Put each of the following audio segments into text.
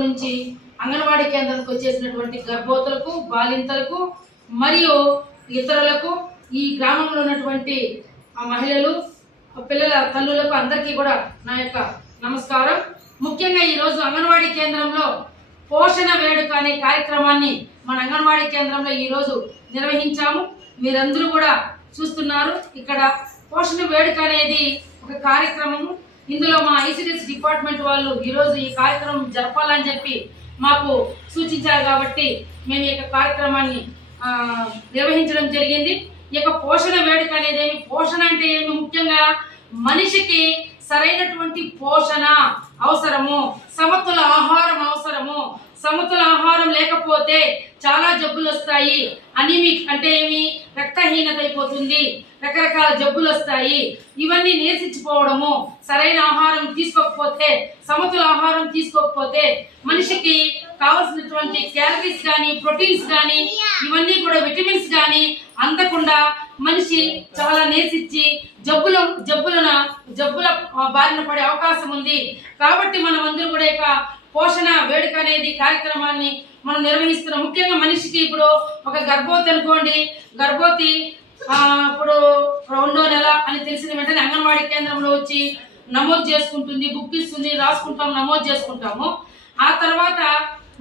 నుంచి అంగన్వాడీ కేంద్రానికి వచ్చేసినటువంటి గర్భవతులకు, బాలింతలకు మరియు ఇతరులకు, ఈ గ్రామంలో ఉన్నటువంటి మహిళలు, పిల్లల తల్లులకు అందరికీ కూడా నా యొక్క నమస్కారం. ముఖ్యంగా ఈరోజు అంగన్వాడీ కేంద్రంలో పోషణ వేడుక అనే కార్యక్రమాన్ని మన అంగన్వాడీ కేంద్రంలో ఈరోజు నిర్వహించాము. మీరందరూ కూడా చూస్తున్నారు. ఇక్కడ పోషణ వేడుక అనేది ఒక కార్యక్రమము. ఇందులో మా ఐసిడిఎస్ డిపార్ట్మెంట్ వాళ్ళు ఈరోజు ఈ కార్యక్రమం జరపాలని చెప్పి మాకు సూచించారు కాబట్టి మేము ఈ కార్యక్రమాన్ని నిర్వహించడం జరిగింది. ఈ పోషణ వేడుక అనేది ఏమి, పోషణ అంటే ఏమి, ముఖ్యంగా మనిషికి సరైనటువంటి పోషణ అవసరము, సమతుల ఆహారం అవసరము. సమతుల ఆహారం లేకపోతే చాలా జబ్బులు వస్తాయి. అనీమిక్ అంటే ఏమి, రక్తహీనత అయిపోతుంది, రకరకాల జబ్బులు వస్తాయి. ఇవన్నీ నిరసించిపోవడము, సరైన ఆహారం తీసుకోకపోతే, సమతుల ఆహారం తీసుకోకపోతే మనిషికి కావలసినటువంటి క్యాలరీస్ కానీ, ప్రోటీన్స్ కానీ, ఇవన్నీ కూడా విటమిన్స్ కానీ అందకుండా మనిషి చాలా నేర్చించి జబ్బుల బారిన పడే అవకాశం ఉంది. కాబట్టి మనం అందరూ కూడా ఇక పోషణ వేడుక అనేది కార్యక్రమాన్ని మనం నిర్వహిస్తున్నాం. ముఖ్యంగా మనిషికి ఇప్పుడు ఒక గర్భవతి అనుకోండి, గర్భవతి ఇప్పుడు 2వ నెల అని తెలిసిన వెంటనే అంగన్వాడీ కేంద్రంలో వచ్చి నమోదు చేసుకుంటుంది, బుక్ ఇస్తుంది, రాసుకుంటాం, నమోదు చేసుకుంటాము. ఆ తర్వాత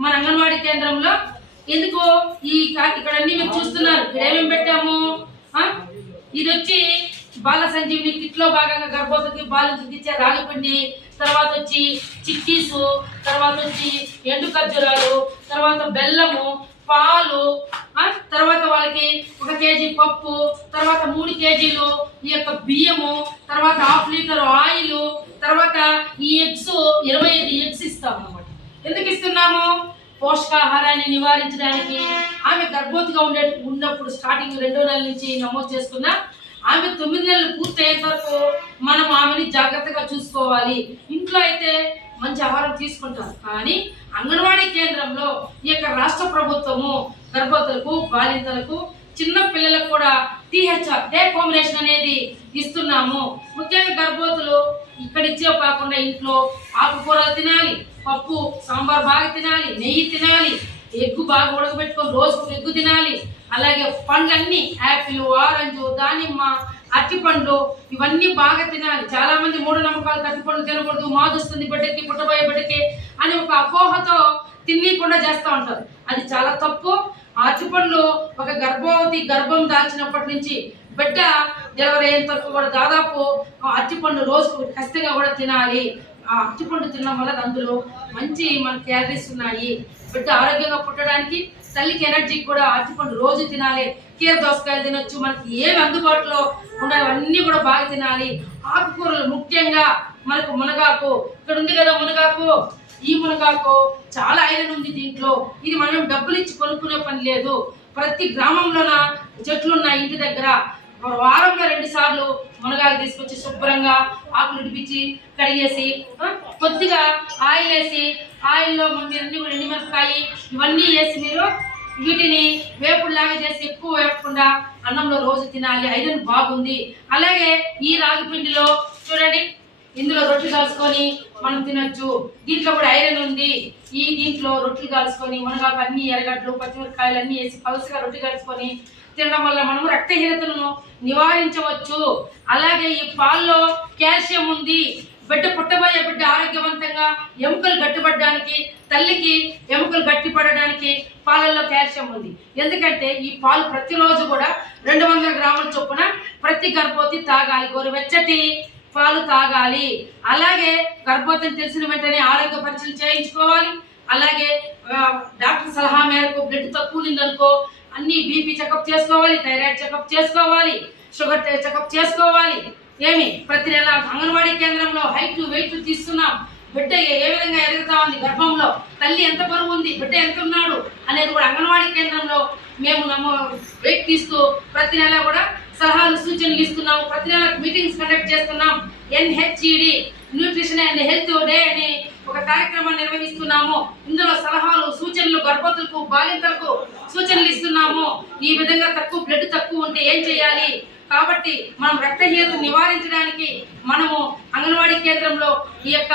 మన అంగన్వాడీ కేంద్రంలో ఎందుకు ఇక్కడ అన్ని మీరు చూస్తున్నారు, ఏమేమి పెట్టాము. ఇది వచ్చి బాల సంజీవిని కిట్లో భాగంగా గర్భవతికి బాలింతకి ఇచ్చే రాగిపిండి, తర్వాత వచ్చి చిక్కీసు, తర్వాత వచ్చి ఎండు ఖర్జూరాలు, తర్వాత బెల్లము, పాలు, తర్వాత వాళ్ళకి 1 కేజీ పప్పు, తర్వాత 3 కేజీలు ఈ యొక్క బియ్యము, తర్వాత 1/2 లీటర్ ఆయిల్, తర్వాత ఈ ఎగ్స్ 25 ఎగ్స్ ఇస్తాం అన్నమాట. ఎందుకు ఇస్తున్నాము? పోషకాహారాన్ని నివారించడానికి. ఆమె గర్భవతిగా ఉన్నప్పుడు స్టార్టింగ్ 2వ నెల నుంచి నమోదు చేసుకున్నా, ఆమె 9 నెలలు పూర్తయ్యేంత వరకు మనం ఆమెని జాగ్రత్తగా చూసుకోవాలి. ఇంట్లో అయితే మంచి ఆహారం తీసుకుంటారు, కానీ అంగన్వాడీ కేంద్రంలో ఈ యొక్క రాష్ట్ర ప్రభుత్వము గర్భవతులకు, బాలింతలకు, చిన్న పిల్లలకు కూడా THR టేక్ హోమ్ రేషన్ అనేది ఇస్తున్నాము. ముఖ్యంగా గర్భవతులు ఇక్కడ ఇచ్చే కాకుండా ఇంట్లో ఆకుకూరలు తినాలి, పప్పు సాంబార్ బాగా తినాలి, నెయ్యి తినాలి, ఎగ్గు బాగా ఉడకబెట్టుకొని రోజుకు ఎగ్గు తినాలి. అలాగే పండ్లన్నీ యాపిల్, ఆరెంజ్, దానిమ్మ, అరటిపండ్లు ఇవన్నీ బాగా తినాలి. చాలా మంది మూఢనమ్మకాలు అరటిపండ్లు తినకూడదు, మాదుస్తుంది బిడ్డకి, పుట్టబోయే బిడ్డకి అని ఒక అపోహతో తినకుండా చేస్తూ ఉంటారు. అది చాలా తప్పు. అరటిపండ్లు ఒక గర్భవతి గర్భం దాల్చినప్పటి నుంచి బిడ్డ డెలివరీ అయ్యేంత వరకు కూడా దాదాపు అరటిపండు రోజుకు ఖచ్చితంగా కూడా తినాలి. ఆ అరటిపండు తినడం వల్ల అందులో మంచి మన క్యాలరీస్ ఉన్నాయి. బిడ్డ ఆరోగ్యంగా పుట్టడానికి, తల్లికి ఎనర్జీకి కూడా అరటిపండు రోజు తినాలి. కీర దోసకాయలు తినొచ్చు, మనకి ఏమి అందుబాటులో ఉండేవన్నీ కూడా బాగా తినాలి. ఆకుకూరలు ముఖ్యంగా మనకు మునగాకు, ఇక్కడ ఉంది కదా మునగాకు, ఈ మునగాకు చాలా ఐరన్ ఉంది దీంట్లో. ఇది మనం డబ్బులు ఇచ్చి కొనుక్కునే పని లేదు. ప్రతి గ్రామంలోన చెట్లు ఉన్నాయి ఇంటి దగ్గర. వారంలో 2 సార్లు మునగాకు తీసుకొచ్చి శుభ్రంగా ఆకులు ఇడిపించి కడిగేసి కొద్దిగా ఆయిల్ వేసి, ఆయిల్లో మీరన్నీ కూడా ఎండుమిరపకాయ ఇవన్నీ వేసి మీరు వీటిని వేపుడులాగా చేసి ఎక్కువ వేపకుండా అన్నంలో రోజు తినాలి. ఐరన్ బాగుంది. అలాగే ఈ రాగి పిండిలో చూడండి, ఇందులో రొట్టెలు కాల్చుకొని మనం తినొచ్చు. దీంట్లో కూడా ఐరన్ ఉంది. దీంట్లో రొట్టెలు కాల్చుకొని మునగాకు అన్ని ఎర్రగడ్డలు, పచ్చిమిరపకాయలు అన్నీ వేసి పలుసుగా రొట్టె కాల్చుకొని తినడం వల్ల మనము రక్తహీనతను నివారించవచ్చు. అలాగే ఈ పాల్లో కాల్షియం ఉంది. బిడ్డ పుట్టబోయే బిడ్డ ఆరోగ్యవంతంగా ఎముకలు గట్టిపడడానికి, తల్లికి ఎముకలు గట్టిపడడానికి పాలల్లో కాల్షియం ఉంది. ఎందుకంటే ఈ పాలు ప్రతిరోజు కూడా 200 గ్రాముల చొప్పున ప్రతి గర్భవతి తాగాలి. గోరువెచ్చటి పాలు తాగాలి. అలాగే గర్భవతిని తెలిసిన వెంటనే ఆరోగ్య పరీక్షలు చేయించుకోవాలి. అలాగే డాక్టర్ సలహా మేరకు బ్లడ్ తక్కువ ఉందనుకో అన్ని బీపీ చెకప్ చేసుకోవాలి, థైరాయిడ్ చెకప్ చేసుకోవాలి, షుగర్ చెకప్ చేసుకోవాలి. ప్రతి నెల అంగన్వాడీ కేంద్రంలో హైట్ వెయిట్ తీస్తున్నాం. బిడ్డ ఏ విధంగా ఎదుగుతా ఉంది, గర్భంలో తల్లి ఎంత బరువు ఉంది, బిడ్డ ఎంత ఉన్నాడు అనేది కూడా అంగన్వాడీ కేంద్రంలో మేము వెయిట్ తీస్తూ ప్రతి నెల కూడా సలహాలు, సూచనలు ఇస్తున్నాము. ప్రతి నెల మీటింగ్స్ కండక్ట్ చేస్తున్నాం. NHED nutrition and health day అని ఒక కార్యక్రమాన్ని నిర్వహిస్తున్నాము. ఇందులో సలహాలు, సూచనలు గర్భవతులకు, బాలింతలకు సూచనలు ఇస్తున్నాము. ఈ విధంగా బ్లడ్ తక్కువ ఉంటే ఏం చేయాలి, కాబట్టి మనం రక్తహీనత నివారించడానికి మనము అంగన్వాడీ కేంద్రంలో ఈ యొక్క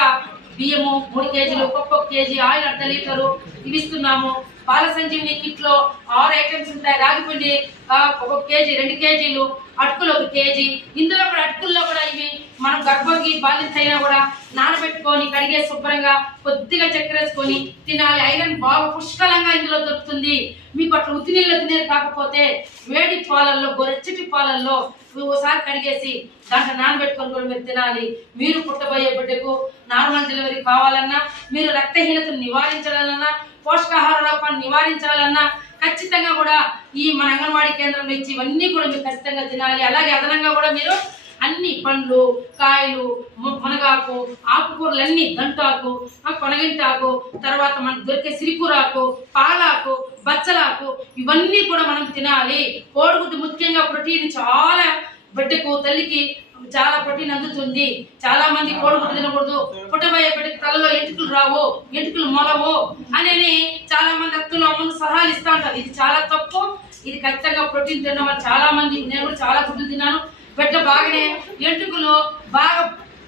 బియ్యము 3 కేజీలు, పప్పు 1 కేజీ, ఆయిల్ 1/2 లీటరు ఇవి ఇస్తున్నాము. పాల సంజీవిని కిట్లో 6 ఐటమ్స్ ఉంటాయి. రాగిపిండి 1 కేజీ, 2 కేజీలు, అటుకులు 1 కేజీ. ఇందులో కూడా అటుకుల్లో కూడా ఇవి మనం గర్భవతి బాలింత అయినా కూడా నానబెట్టుకొని కడిగే శుభ్రంగా కొద్దిగా చక్కెర వేసుకొని తినాలి. ఐరన్ బాగా పుష్కలంగా ఇందులో దొరుకుతుంది. మీకు అట్లా ఉత్తి నీళ్ళు తినేది కాకపోతే వేడి పాలల్లో, గొరెచ్చటి పాలల్లో ఓసారి కడిగేసి దాంట్లో నానబెట్టుకొని కూడా మీరు తినాలి. మీరు పుట్టబోయే బిడ్డకు నార్మల్ డెలివరీ కావాలన్నా, మీరు రక్తహీనతను నివారించాలన్నా, పోషకాహార లోపాన్ని నివారించాలన్నా ఖచ్చితంగా కూడా ఈ మన అంగన్వాడీ కేంద్రంలో ఇచ్చి ఇవన్నీ కూడా మీరు ఖచ్చితంగా తినాలి. అలాగే అదనంగా కూడా మీరు అన్ని పండ్లు, కాయలు, మునగాకు, ఆకుకూరలన్నీ, గంటాకు, కొనగింటాకు, తర్వాత మనకు దొరికే సిరికూరాకు, పాలాకు, బచ్చలాకు ఇవన్నీ కూడా మనం తినాలి. కోడిగుడ్డు ముఖ్యంగా ప్రోటీన్ చాలా బిడ్డకు, తల్లికి చాలా ప్రోటీన్ అందుతుంది. చాలా మంది కోడిగుడ్డు తినకూడదు, పుట్టబోయే బిడ్డకి తలలో ఎంటుకలు రావు, ఎంటుకలు మొలవు అని చాలా మంది అత్తలు అమ్మలు సలహాలు ఇస్తూ ఉంటారు. ఇది చాలా తప్పు. ఇది ఖచ్చితంగా ప్రోటీన్ తినడం వల్ల చాలా మంది, నేను కూడా చాలా గుడ్లు తిన్నాను, బిడ్డ బాగానే ఎంటుకలు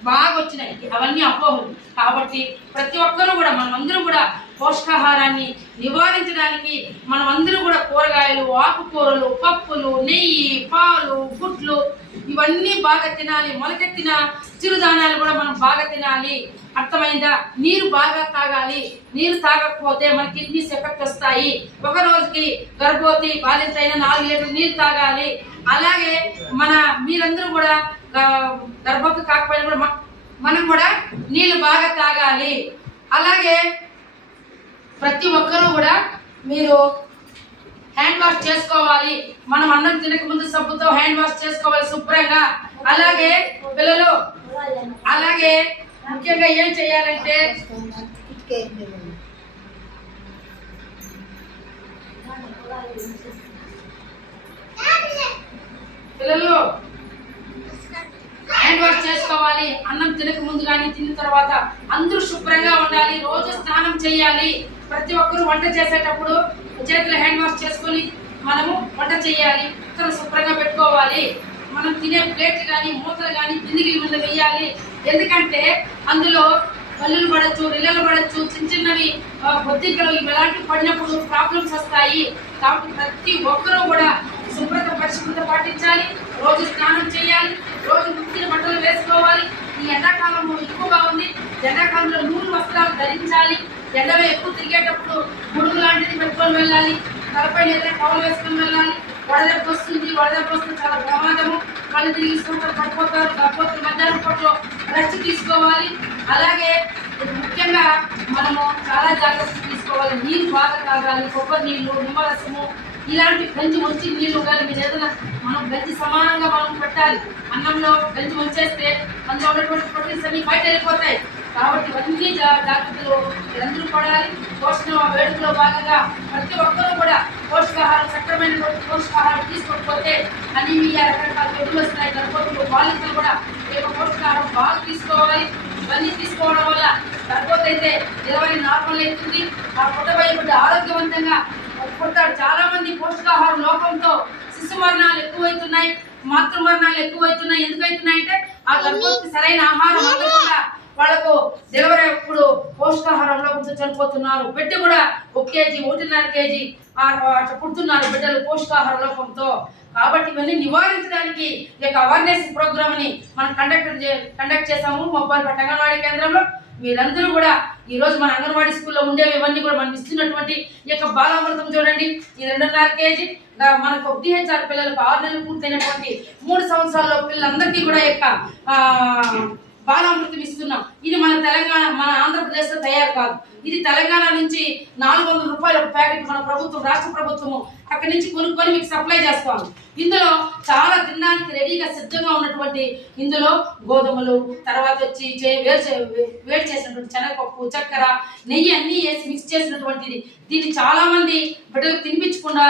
బాగా వచ్చినాయి. అవన్నీ అపోహలు. కాబట్టి ప్రతి ఒక్కరూ కూడా మనమందరూ కూడా పోషకాహారాన్ని నివారించడానికి మనమందరూ కూడా కూరగాయలు, ఆకుకూరలు, పప్పులు, నెయ్యి, పాలు, గుడ్లు ఇవన్నీ బాగా తినాలి. మొలకెత్తిన చిరుధాన్యాలు కూడా మనం బాగా తినాలి. అర్థమైందా? నీరు బాగా తాగాలి. నీరు తాగకపోతే మన కిడ్నీస్ ఎఫెక్ట్ వస్తాయి. ఒక రోజుకి గర్భవతి బాలింత అయినా 4 లీటర్లు నీరు తాగాలి. అలాగే మీరందరూ కూడా గర్భవతి కాకపోయినా కూడా మనం కూడా నీళ్ళు బాగా తాగాలి. అలాగే ప్రతి ఒక్కరూ కూడా మీరు హ్యాండ్ వాష్ చేసుకోవాలి. మనం అన్నం తినక ముందు సబ్బుతో హ్యాండ్ వాష్ చేసుకోవాలి శుభ్రంగా. అలాగే పిల్లలు అలాగే ముఖ్యంగా ఏం చేయాలంటే పిల్లలు హ్యాండ్ వాష్ చేసుకోవాలి. అన్నం తినక ముందు కానీ తిన్న తర్వాత అందరూ శుభ్రంగా ఉండాలి. రోజు స్నానం చేయాలి. ప్రతి ఒక్కరు వంట చేసేటప్పుడు చేతులు హ్యాండ్ వాష్ చేసుకొని మనము వంట చేయాలి. శుభ్రంగా పెట్టుకోవాలి. మనం తినే ప్లేట్లు కానీ, మూతలు కానీ బిందిగిలి మీద వేయాలి. ఎందుకంటే అందులో పళ్ళులు పడచ్చు, రిల్లలు పడచ్చు, చిన్నవి బొద్దింకలు ఇలాంటివి పడినప్పుడు ప్రాబ్లమ్స్ వస్తాయి. కాబట్టి ప్రతి ఒక్కరూ కూడా శుభ్రత, పరిశుభ్రత పాటించాలి. రోజు స్నానం చేయాలి. రోజు ముక్కిన బట్టలు వేసుకోవాలి. ఈ ఎండాకాలం ఎక్కువగా ఉంది. ఎండాకాలంలో నూనె వస్త్రాలు ధరించాలి. ఎండలో ఎక్కువ తిరిగేటప్పుడు గొడుగు లాంటిది పెట్టుకొని వెళ్ళాలి. తలపైన ఏదైనా టవల్ వేసుకొని వెళ్ళాలి. వడదెబ్బ వస్తుంది. వడదెబ్బ వస్తే చాలా ప్రమాదము. కళ్ళు తిరిగి సూపర్ పడిపోతారు. గర్భవతులు మధ్యాహ్నం పూటలో రెస్ట్ తీసుకోవాలి. అలాగే ముఖ్యంగా మనము చాలా జాగ్రత్తలు తీసుకోవాలి. నీరు బాగా తాగాలి. కొబ్బరి నీళ్ళు, నిమ్మరసము ఇలాంటి గంజి మంచి నీళ్ళు కానీ మీరు ఏదైనా మనం గంజి సమానంగా మనం పెట్టాలి. అన్నంలో గంజి వంచేస్తే అందులో ఉన్నటువంటి ప్రోటీన్స్ అన్ని బయట వెళ్ళిపోతాయి. కాబట్టి ఇవన్నీ జాగ్రత్తలు మీరందరూ పడాలి. పోషణ వేడుకలో భాగంగా ప్రతి ఒక్కరూ కూడా పోషకాహారం, సక్రమైనటువంటి పోషకాహారం తీసుకోకపోతే అనీమియా, రకరకాల జబ్బులు వస్తున్నాయి. గర్భవతులు, బాలింతలు కూడా పోషకాహారం బాగా తీసుకోవాలి. ఇవన్నీ తీసుకోవడం వల్ల గర్భవతి అయితే డెలివరీ నార్మల్ అవుతుంది. ఆ పుట్టబోయే బిడ్డ ఆరోగ్యవంతంగా పుడతాడు. చాలా మంది పోషకాహార లోపంతో శిశు మరణాలు ఎక్కువైతున్నాయి, మాతృ మరణాలు ఎక్కువైతున్నాయి. ఎందుకైతున్నాయంటే ఆ గర్భవతికి సరైన ఆహారం అందకుండా వాళ్ళకు డెలివరీ అప్పుడు పోషకాహారం లోపంతో చనిపోతున్నారు. బిడ్డ కూడా 1 కేజీ, 1.5 కేజీ అట్లా పుడుతున్నారు బిడ్డలు పోషకాహార లోపంతో. కాబట్టి ఇవన్నీ నివారించడానికి ఈ యొక్క అవేర్నెస్ ప్రోగ్రామ్ ని మనం కండక్ట్ చేసాము మొబ్బాలపేట అంగన్వాడీ కేంద్రంలో. మీరందరూ కూడా ఈ రోజు మన అంగన్వాడీ స్కూల్లో ఉండేవి ఇవన్నీ కూడా మనం ఇస్తున్నటువంటి ఈ యొక్క బాలామృతం చూడండి. ఈ 2.5 కేజీ మనకు DHR పిల్లలకు 6 నెలలు పూర్తయినటువంటి 3 సంవత్సరాల్లో పిల్లలందరికీ కూడా యొక్క బాలామృతం ఇస్తున్నాం. ఇది మన తెలంగాణ, మన ఆంధ్రప్రదేశ్లో తయారు కాదు. ఇది తెలంగాణ నుంచి 400 రూపాయల ప్యాకెట్ మన ప్రభుత్వం, రాష్ట్ర ప్రభుత్వము అక్కడి నుంచి కొనుక్కొని మీకు సప్లై చేస్తాము. ఇందులో చాలా తినడానికి రెడీగా సిద్ధంగా ఉన్నటువంటి ఇందులో గోధుమలు, తర్వాత వచ్చి వేడి చేసినటువంటి శనగపప్పు, చక్కెర, నెయ్యి అన్నీ వేసి మిక్స్ చేసినటువంటిది. దీన్ని చాలా మంది బిడ్డలకు తినిపించకుండా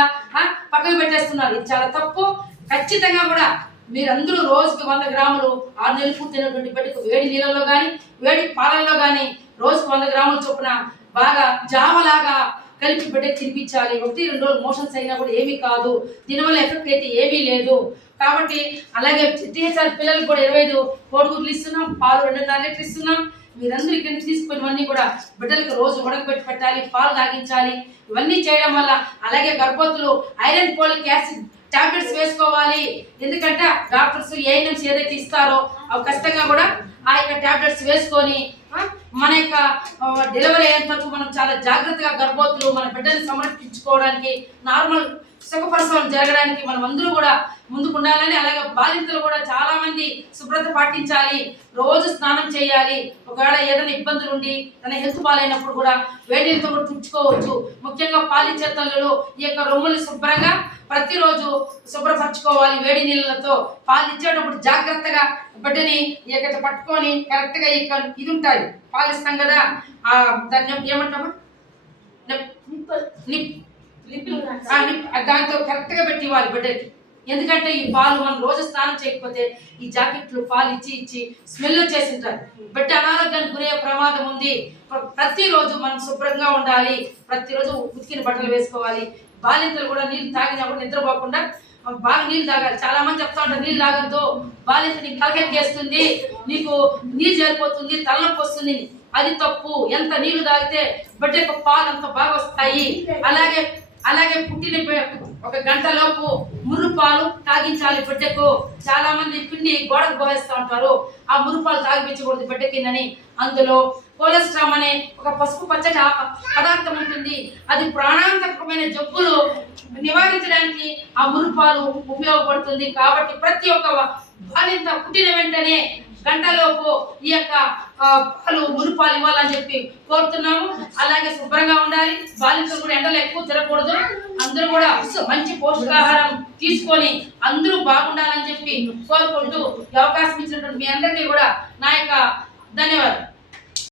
పక్కకు పెట్టేస్తున్నారు. ఇది చాలా తప్పు. ఖచ్చితంగా కూడా మీరందరూ రోజుకి 100 గ్రాములు 6 నెలలు పూర్తయినటువంటి బిడ్డకు వేడి నీళ్ళలో కానీ, వేడి పాలల్లో కానీ రోజుకు 100 గ్రాముల చొప్పున బాగా జావలాగా కలిపి బిడ్డకు తినిపించాలి. 1-2 రోజులు మోషన్స్ అయినా కూడా ఏమీ కాదు. దీనివల్ల ఎఫెక్ట్ అయితే ఏమీ లేదు. కాబట్టి అలాగే DHR పిల్లలకు కూడా 25 కోడిగుడ్లు ఇస్తున్నాం. పాలు 2.5 లీటర్లు ఇస్తున్నాం. మీరందరూ ఇక్కడి నుంచి తీసుకున్నవన్నీ కూడా బిడ్డలకు రోజు ఉడకబెట్టి పెట్టాలి, పాలు తాగించాలి. ఇవన్నీ చేయడం వల్ల అలాగే గర్భవతులు ఐరన్ ఫోలిక్ యాసిడ్ టాబ్లెట్స్ వేసుకోవాలి. ఎందుకంటే డాక్టర్స్ ఏఎన్ఎంస్ ఏదైతే ఇస్తారో అవి కష్టంగా కూడా ఆ యొక్క టాబ్లెట్స్ వేసుకొని మన యొక్క డెలివరీ అయ్యేంత వరకు మనం చాలా జాగ్రత్తగా గర్భవతులు మన బిడ్డని సమర్పించుకోవడానికి, నార్మల్ సుఖప్రసవం జరగడానికి మనం అందరూ కూడా ముందుకు ఉండాలని, అలాగే బాలింతలు కూడా చాలా మంది శుభ్రత పాటించాలి, రోజు స్నానం చేయాలి. ఒకవేళ ఏదైనా ఇబ్బందులు ఉండి తన హెల్త్ బాగాలేనప్పుడు కూడా వేడి నీళ్ళతో కూడా తుడుచుకోవచ్చు. ముఖ్యంగా పాలిచ్చే తల్లులు ఈ యొక్క రొమ్ములు శుభ్రంగా ప్రతిరోజు శుభ్రపరచుకోవాలి వేడి నీళ్ళతో. పాలు ఇచ్చేటప్పుడు జాగ్రత్తగా బిడ్డని ఇక్కడ పట్టుకొని కరెక్ట్గా ఇక్కడ ఇది ఉంటుంది, పాలిస్తాం కదా, దాన్ని ఏమంటామా దాంతో కరెక్ట్గా పెట్టి ఇవ్వాలి బిడ్డకి. ఎందుకంటే ఈ పాలు మనం రోజు స్నానం చేయకపోతే ఈ జాకెట్లు పాలు ఇచ్చి ఇచ్చి స్మెల్ వచ్చేసి ఉంటారు, బిడ్డ అనారోగ్యానికి గురయ్యే ప్రమాదం ఉంది. ప్రతిరోజు మనం శుభ్రంగా ఉండాలి, ప్రతిరోజు ఉతికిన బట్టలు వేసుకోవాలి. బాలింతలు కూడా నీళ్ళు తాగినప్పుడు నిద్రపోకుండా బాగా నీళ్ళు తాగాలి. చాలా మంది చెప్తా ఉంటారు నీళ్ళు తాగద్దు, బాలింత నీకు తలకెక్కేస్తుంది, నీకు నీళ్ళు చేరిపోతుంది, తలనొప్పి వస్తుంది. అది తప్పు. ఎంత నీళ్లు తాగితే బిడ్డ యొక్క పాలు అంత బాగా వస్తాయి. అలాగే పుట్టిన ఒక గంటలోపు ముర్రుపాలు తాగించాలి బిడ్డకు. చాలా మంది పిండి గోడకు పోవేస్తూ ఉంటారు, ఆ ముర్రుపాలు తాగిపించకూడదు బిడ్డకిందని. అందులో కొలెస్ట్రామ్ అనే ఒక పసుపు పచ్చటి పదార్థం ఉంటుంది, అది ప్రాణాంతకమైన జబ్బులు నివారించడానికి ఆ ముర్రుపాలు ఉపయోగపడుతుంది. కాబట్టి ప్రతి ఒక్క బాలింత పుట్టిన వెంటనే గంటలోపు ఈ యొక్క పాలు మురుపాలు ఇవ్వాలని చెప్పి కోరుతున్నాము. అలాగే శుభ్రంగా ఉండాలి, బాలింతలు కూడా ఎండలు ఎక్కువ తిరగకూడదు. అందరూ కూడా మంచి పౌష్టికాహారం తీసుకొని అందరూ బాగుండాలని చెప్పి కోరుకుంటూ అవకాశం ఇచ్చినటువంటి మీ అందరికీ కూడా నా యొక్క ధన్యవాదాలు.